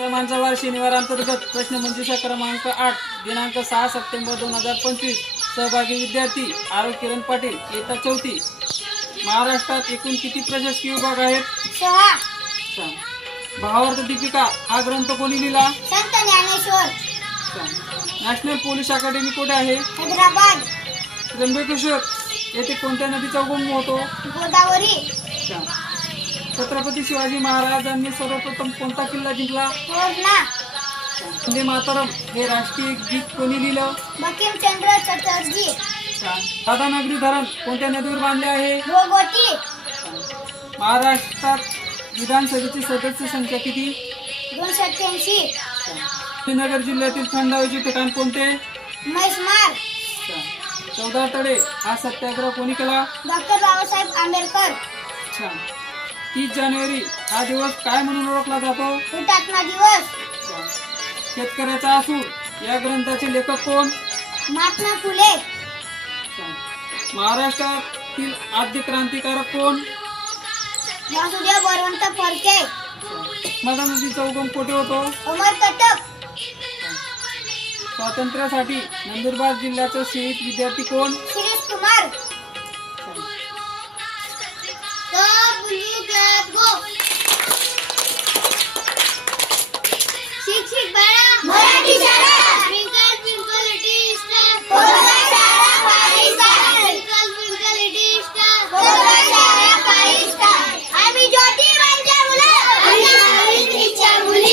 क्रमांचा वार शनिवार अंतर्गत प्रश्न मंजुषा क्रमांक आठ दिनांक सहा सप्टेंबर दोन हजार पंचवीस. सहभागी विद्यार्थी आरोग्य किरण पाटील इयत्ता चौथी. महाराष्ट्रात एकूण किती प्रशासकीय विभाग आहेत? सहा. भावार्थ दीपिका हा ग्रंथ कोणी लिहिला? संत ज्ञानेश्वर. नॅशनल पोलीस अकॅडमी कुठे आहे? हैदराबाद. त्र्यंबकेश्वर. येथे कोणत्या नदीचा उगम होतो? गोदावरी. छत्रपती शिवाजी महाराजांनी सर्वप्रथम कोणता किल्ला जिंकला? वंदे मातरम. हे राष्ट्रीय गीत कोणी लिहिलं? बंकिमचंद्र चटर्जी. छान. राधानगरी धरण कोणत्या नदीवर बांधले आहे? महाराष्ट्रात विधानसभेची सदस्य संख्या किती? दोनशे अठ्ठ्याऐंशी श्रीनगर जिल्ह्यातील थंड हवेचे ठिकाण कोणते? म्हैसमार. चौदा तडे हा सत्याग्रह कोणी केला? डॉक्टर बाबासाहेब आंबेडकर. छान. तीस जानेवारी हा दिवस काय म्हणून ओळखला जातो? हुतात्मा दिवस. शेतकऱ्याचा असूर या ग्रंथाचे लेखक कोण? महात्मा फुले. महाराष्ट्रातील आद्य क्रांतिकारक कोण? वासुदेव बळवंत फडके. मदा नदीचा उगम कुठे होतो? अमर कटक. स्वातंत्र्यासाठी नंदुरबार जिल्ह्याचा शहीद विद्यार्थी कोण? शिरीष कुमार.